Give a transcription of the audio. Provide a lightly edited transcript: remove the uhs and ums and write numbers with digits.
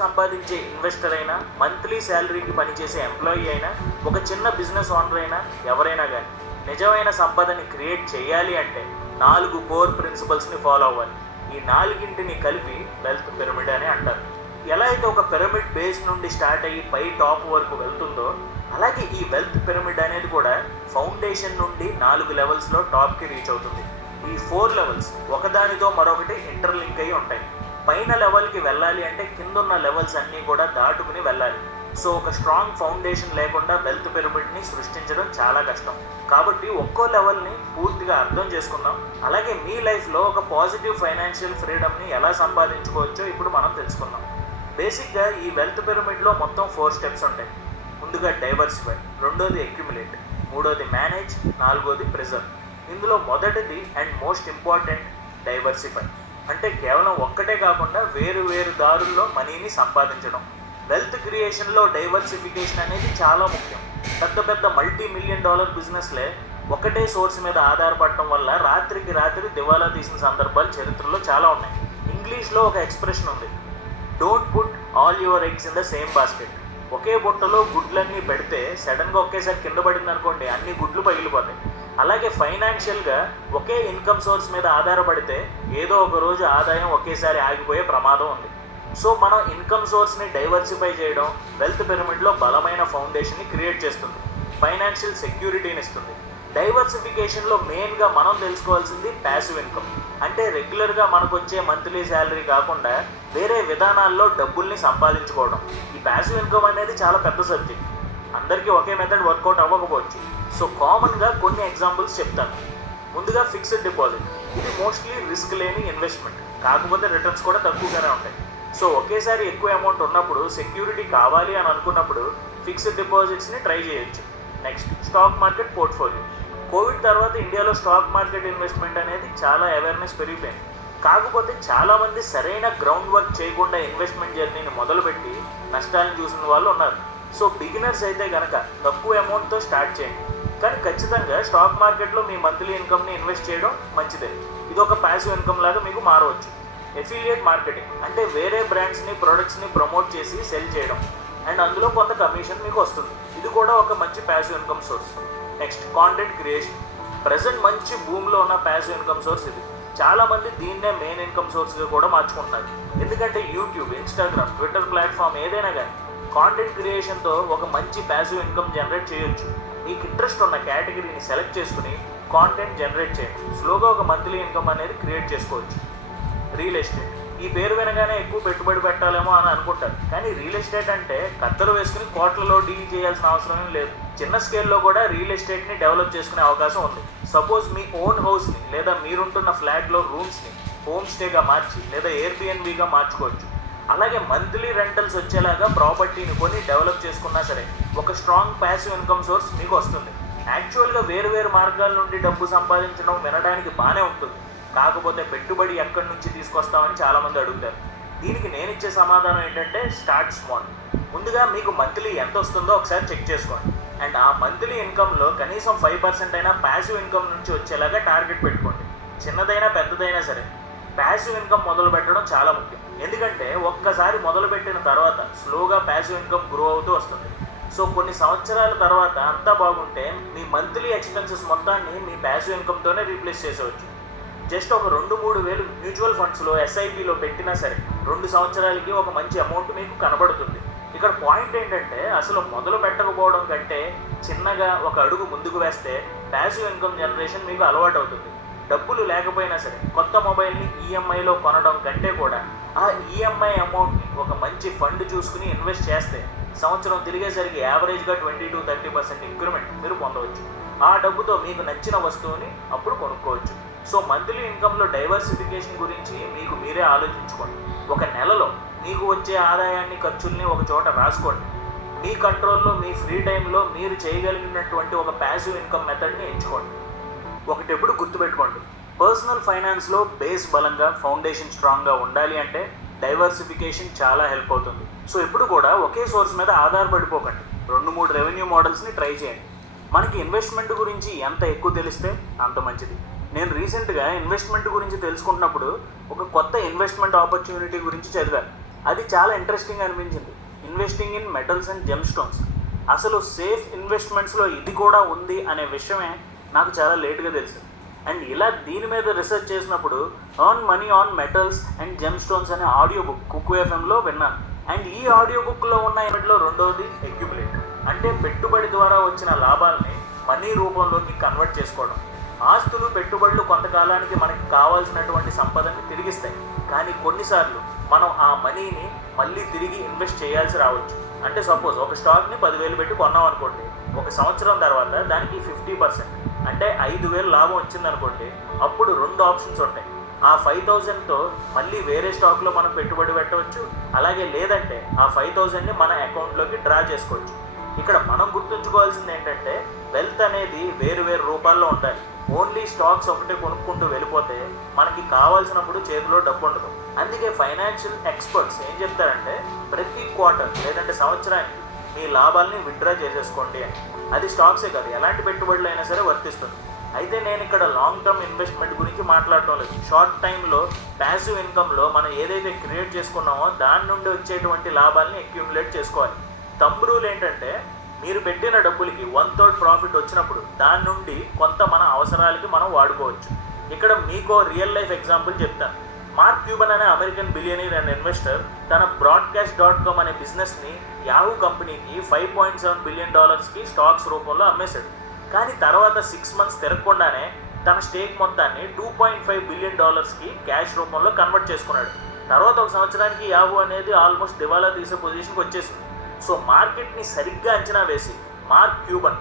సంపాదించే ఇన్వెస్టర్ అయినా, మంత్లీ శాలరీకి పనిచేసే ఎంప్లాయీ అయినా, ఒక చిన్న బిజినెస్ ఓనర్ అయినా, ఎవరైనా కానీ నిజమైన సంపదని క్రియేట్ చేయాలి అంటే 4 కోర్ ప్రిన్సిపల్స్ని ఫాలో అవ్వాలి. ఈ 4ంటిని కలిపి వెల్త్ పిరమిడ్ అని అంటారు. ఎలా అయితే ఒక పిరమిడ్ బేస్ నుండి స్టార్ట్ అయ్యి పై టాప్ వరకు వెళ్తుందో, అలాగే ఈ వెల్త్ పిరమిడ్ అనేది కూడా ఫౌండేషన్ నుండి 4 లెవెల్స్లో టాప్కి రీచ్ అవుతుంది. ఈ 4 లెవెల్స్ ఒకదానితో మరొకటి ఇంటర్లింక్ అయ్యి ఉంటాయి. పైన లెవెల్కి వెళ్ళాలి అంటే కిందున్న లెవెల్స్ అన్నీ కూడా దాటుకుని వెళ్ళాలి. సో ఒక స్ట్రాంగ్ ఫౌండేషన్ లేకుండా వెల్త్ పిరమిడ్ని సృష్టించడం చాలా కష్టం. కాబట్టి ఒక్కో లెవెల్ని పూర్తిగా అర్థం చేసుకుందాం. అలాగే మీ లైఫ్లో ఒక పాజిటివ్ ఫైనాన్షియల్ ఫ్రీడమ్ని ఎలా సంపాదించుకోవచ్చో ఇప్పుడు మనం తెలుసుకుందాం. బేసిక్గా ఈ వెల్త్ పిరమిడ్లో మొత్తం 4 స్టెప్స్ ఉంటాయి. ముందుగా డైవర్సిఫై, రెండోది అక్యుములేట్, మూడోది మేనేజ్, నాలుగోది ప్రిజర్వ్. ఇందులో మొదటిది అండ్ మోస్ట్ ఇంపార్టెంట్ డైవర్సిఫై. అంటే కేవలం ఒక్కటే కాకుండా వేరు వేరు దారుల్లో మనీని సంపాదించడం. వెల్త్ క్రియేషన్లో డైవర్సిఫికేషన్ అనేది చాలా ముఖ్యం. పెద్ద పెద్ద $multi-million బిజినెస్లే ఒకటే సోర్స్ మీద ఆధారపడటం వల్ల రాత్రికి రాత్రి దివాలా తీసిన సందర్భాలు చరిత్రలో చాలా ఉన్నాయి. ఇంగ్లీష్లో ఒక ఎక్స్ప్రెషన్ ఉంది, don't put all your eggs in the same basket. ఒకే బుట్టలో గుడ్లన్నీ పెడితే సడన్గా ఒకేసారి కింద పడింది అనుకోండి, అన్ని గుడ్లు పగిలిపోతాయి. అలాగే ఫైనాన్షియల్గా ఒకే ఇన్కమ్ సోర్స్ మీద ఆధారపడితే ఏదో ఒక రోజు ఆదాయం ఒకేసారి ఆగిపోయే ప్రమాదం ఉంది. సో మనం ఇన్కమ్ సోర్స్ని డైవర్సిఫై చేయడం వెల్త్ పిరమిడ్లో బలమైన ఫౌండేషన్ని క్రియేట్ చేస్తుంది, ఫైనాన్షియల్ సెక్యూరిటీని ఇస్తుంది. డైవర్సిఫికేషన్లో మెయిన్గా మనం తెలుసుకోవాల్సింది ప్యాసివ్ ఇన్కమ్. అంటే రెగ్యులర్గా మనకు వచ్చే మంత్లీ శాలరీ కాకుండా వేరే విధానాల్లో డబ్బుల్ని సంపాదించుకోవడం. ఈ ప్యాసివ్ ఇన్కమ్ అనేది చాలా పెద్ద సబ్జెక్ట్, అందరికీ ఒకే మెథడ్ వర్కౌట్ అవ్వకపోవచ్చు. సో కామన్గా కొన్ని ఎగ్జాంపుల్స్ చెప్తాను. ముందుగా ఫిక్స్డ్ డిపాజిట్. ఇది మోస్ట్లీ రిస్క్ లేని ఇన్వెస్ట్మెంట్, కాకపోతే రిటర్న్స్ కూడా తక్కువగానే ఉంటాయి. సో ఒకేసారి ఎక్కువ అమౌంట్ ఉన్నప్పుడు, సెక్యూరిటీ కావాలి అని అనుకున్నప్పుడు ఫిక్స్డ్ డిపాజిట్స్ని ట్రై చేయొచ్చు. Next stock market portfolio. Covid తర్వాత ఇండియాలో స్టాక్ మార్కెట్ ఇన్వెస్ట్మెంట్ అనేది చాలా అవేర్నెస్ పెరిగిపోయింది. కాకపోతే చాలామంది సరైన గ్రౌండ్ వర్క్ చేయకుండా ఇన్వెస్ట్మెంట్ జర్నీని మొదలుపెట్టి నష్టాలను చూసిన వాళ్ళు ఉన్నారు. సో బిగినర్స్ అయితే కనుక తక్కువ అమౌంట్తో స్టార్ట్ చేయండి. కానీ ఖచ్చితంగా స్టాక్ మార్కెట్లో మీ మంత్లీ ఇన్కమ్ని ఇన్వెస్ట్ చేయడం మంచిదే. ఇది ఒక ప్యాసివ్ ఇన్కమ్ లాగా మీకు మారవచ్చు. ఎఫిలియేట్ మార్కెటింగ్ అంటే వేరే బ్రాండ్స్ని, ప్రొడక్ట్స్ని ప్రమోట్ చేసి సెల్ చేయడం అండ్ అందులో కొంత కమిషన్ మీకు వస్తుంది. ఇది కూడా ఒక మంచి passive income source. Next content creation. Present మంచి భూమిలో ఉన్న ప్యాసివ్ ఇన్కమ్ సోర్స్ ఇది. చాలామంది దీన్నే మెయిన్ ఇన్కమ్ సోర్స్గా కూడా మార్చుకుంటారు. ఎందుకంటే యూట్యూబ్, ఇన్స్టాగ్రామ్, ట్విట్టర్ ప్లాట్ఫామ్ ఏదైనా కానీ కాంటెంట్ క్రియేషన్తో ఒక మంచి ప్యాసివ్ ఇన్కమ్ జనరేట్ చేయొచ్చు. మీకు ఇంట్రెస్ట్ ఉన్న కేటగిరీని సెలెక్ట్ చేసుకుని కాంటెంట్ జనరేట్ చేయండి. స్లోగా ఒక మంత్లీ ఇన్కమ్ అనేది క్రియేట్ చేసుకోవచ్చు. Real estate. ఈ పేరు వినగానే ఎక్కువ పెట్టుబడి పెట్టాలేమో అని అనుకుంటారు, కానీ రియల్ ఎస్టేట్ అంటే కత్తలు వేసుకుని కోట్లలో డీల్ చేయాల్సిన అవసరం లేదు. చిన్న స్కేల్లో కూడా రియల్ ఎస్టేట్ని డెవలప్ చేసుకునే అవకాశం ఉంది. సపోజ్ మీ ఓన్ హౌస్ని లేదా మీరుంటున్న ఫ్లాట్లో రూమ్స్ని హోమ్ స్టేగా మార్చి లేదా ఎయిర్బిఎన్బిగా మార్చుకోవచ్చు. అలాగే మంత్లీ రెంటల్స్ వచ్చేలాగా ప్రాపర్టీని కొని డెవలప్ చేసుకున్నా సరే ఒక స్ట్రాంగ్ ప్యాసివ్ ఇన్కమ్ సోర్స్ మీకు వస్తుంది. యాక్చువల్గా వేరు వేరు మార్గాల నుండి డబ్బు సంపాదించడం వినడానికి బాగానే ఉంటుంది, కాకపోతే పెట్టుబడి ఎక్కడి నుంచి తీసుకొస్తామని చాలామంది అడుగుతారు. దీనికి నేను ఇచ్చే సమాధానం ఏంటంటే స్టార్ట్ స్మాల్. ముందుగా మీకు మంత్లీ ఎంత వస్తుందో ఒకసారి చెక్ చేసుకోండి. అండ్ ఆ మంత్లీ ఇన్కంలో కనీసం 5% అయినా ప్యాసివ్ ఇన్కమ్ నుంచి వచ్చేలాగా టార్గెట్ పెట్టుకోండి. చిన్నదైనా పెద్దదైనా సరే ప్యాసివ్ ఇన్కమ్ మొదలు పెట్టడం చాలా ముఖ్యం. ఎందుకంటే ఒక్కసారి మొదలుపెట్టిన తర్వాత స్లోగా ప్యాసివ్ ఇన్కమ్ గ్రో అవుతూ వస్తుంది. సో కొన్ని సంవత్సరాల తర్వాత అంతా బాగుంటే మీ మంత్లీ ఎక్స్పెన్సెస్ మొత్తాన్ని మీ ప్యాసివ్ ఇన్కమ్తోనే రీప్లేస్ చేసేవచ్చు. జస్ట్ ఒక 2-3 వేలు మ్యూచువల్ ఫండ్స్లో, ఎస్ఐపిలో పెట్టినా సరే 2 సంవత్సరాలకి ఒక మంచి అమౌంట్ మీకు కనబడుతుంది. ఇక్కడ పాయింట్ ఏంటంటే అసలు మొదలు పెట్టకపోవడం కంటే చిన్నగా ఒక అడుగు ముందుకు వేస్తే ప్యాసివ్ ఇన్కమ్ జనరేషన్ మీకు అలవాటు అవుతుంది. డబ్బులు లేకపోయినా సరే కొత్త మొబైల్ని ఈఎంఐలో కొనడం కంటే కూడా ఆ ఈఎంఐ అమౌంట్ని ఒక మంచి ఫండ్ చూసుకుని ఇన్వెస్ట్ చేస్తే సంవత్సరం తిరిగేసరికి యావరేజ్గా 20-30% ఇంక్రిమెంట్ మీరు పొందవచ్చు. ఆ డబ్బుతో మీకు నచ్చిన వస్తువుని అప్పుడు కొనుక్కోవచ్చు. సో మంత్లీ ఇన్కంలో డైవర్సిఫికేషన్ గురించి మీకు మీరే ఆలోచించుకోండి. ఒక నెలలో మీకు వచ్చే ఆదాయాన్ని, ఖర్చుల్ని ఒక చోట రాసుకోండి. మీ కంట్రోల్లో, మీ ఫ్రీ టైంలో మీరు చేయగలిగినటువంటి ఒక ప్యాసివ్ ఇన్కమ్ మెథడ్ని ఎంచుకోండి. ఒకటి ఎప్పుడు గుర్తుపెట్టుకోండి, పర్సనల్ ఫైనాన్స్లో బేస్ బలంగా, ఫౌండేషన్ స్ట్రాంగ్గా ఉండాలి అంటే డైవర్సిఫికేషన్ చాలా హెల్ప్ అవుతుంది. సో ఎప్పుడు కూడా ఒకే సోర్స్ మీద ఆధారపడిపోకండి. 2-3 రెవెన్యూ మోడల్స్ని ట్రై చేయండి. మనకి ఇన్వెస్ట్మెంట్ గురించి ఎంత ఎక్కువ తెలిస్తే అంత మంచిది. నేను రీసెంట్గా ఇన్వెస్ట్మెంట్ గురించి తెలుసుకుంటున్నప్పుడు ఒక కొత్త ఇన్వెస్ట్మెంట్ ఆపర్చునిటీ గురించి చదివాను. అది చాలా ఇంట్రెస్టింగ్ అనిపించింది. Investing in metals and gem stones, అసలు సేఫ్ ఇన్వెస్ట్మెంట్స్లో ఇది కూడా ఉంది అనే విషయమే నాకు చాలా లేట్గా తెలిసింది. అండ్ ఇలా దీని మీద రీసెర్చ్ చేసినప్పుడు earn money on metals and gem stones అనే ఆడియో బుక్ కుక్కు ఎఫ్ఎంలో విన్నాను. అండ్ ఈ ఆడియో బుక్లో ఉన్న ఇవట్లో రెండవది అక్యుములేట్, అంటే పెట్టుబడి ద్వారా వచ్చిన లాభాలని మనీ రూపంలోకి కన్వర్ట్ చేసుకోవడం. ఆస్తులు పెట్టుబడులు కొంతకాలానికి మనకి కావాల్సినటువంటి సంపదని తిరిగిస్తాయి, కానీ కొన్నిసార్లు మనం ఆ మనీని మళ్ళీ తిరిగి ఇన్వెస్ట్ చేయాల్సి రావచ్చు. అంటే సపోజ్ ఒక స్టాక్ని 10,000 పెట్టి కొన్నాం అనుకోండి, ఒక సంవత్సరం తర్వాత దానికి 50% అంటే 5,000 లాభం వచ్చిందనుకోండి, అప్పుడు 2 ఆప్షన్స్ ఉంటాయి. ఆ 5,000తో మళ్ళీ వేరే స్టాక్లో మనం పెట్టుబడి పెట్టవచ్చు, అలాగే లేదంటే ఆ 5,000ని మన అకౌంట్లోకి డ్రా చేసుకోవచ్చు. ఇక్కడ మనం గుర్తుంచుకోవాల్సింది ఏంటంటే వెల్త్ అనేది వేరు వేరు రూపాల్లో ఉండాలి. ఓన్లీ స్టాక్స్ ఒకటే కొనుక్కుంటూ వెళ్ళిపోతే మనకి కావాల్సినప్పుడు చేతిలో డబ్బు ఉండదు. అందుకే ఫైనాన్షియల్ ఎక్స్పర్ట్స్ ఏం చెప్తారంటే ప్రతి క్వార్టర్ లేదంటే సంవత్సరానికి మీ లాభాలని విత్డ్రా చేసేసుకోండి అని. అది స్టాక్సే కాదు, ఎలాంటి పెట్టుబడులు అయినా సరే వర్తిస్తుంది. అయితే నేను ఇక్కడ లాంగ్ టర్మ్ ఇన్వెస్ట్మెంట్ గురించి మాట్లాడటం లేదు. షార్ట్ టైంలో ప్యాసివ్ ఇన్కమ్లో మనం ఏదైతే క్రియేట్ చేసుకున్నామో దాని నుండి వచ్చేటువంటి లాభాలని అక్యూములేట్ చేసుకోవాలి. థంబ్ రూల్ ఏంటంటే మీరు పెట్టిన డబ్బులకి 1/3 ప్రాఫిట్ వచ్చినప్పుడు దాని నుండి కొంత మన అవసరాలకి మనం వాడుకోవచ్చు. ఇక్కడ మీకు రియల్ లైఫ్ ఎగ్జాంపుల్ చెప్తాను. మార్క్ క్యూబన్ అనే అమెరికన్ బిలియనీర్ అండ్ ఇన్వెస్టర్ తన broadcast.com అనే బిజినెస్ని యాహూ కంపెనీకి $5.7 బిలియన్ స్టాక్స్ రూపంలో అమ్మేశాడు. కానీ తర్వాత 6 months తిరగకుండానే తన స్టేక్ మొత్తాన్ని $2.5 బిలియన్ క్యాష్ రూపంలో కన్వర్ట్ చేసుకున్నాడు. తర్వాత ఒక సంవత్సరానికి యాహూ అనేది ఆల్మోస్ట్ దివాలా తీసే పొజిషన్కి వచ్చేసింది. సో మార్కెట్ని సరిగ్గా అంచనా వేసి మార్క్ క్యూబన్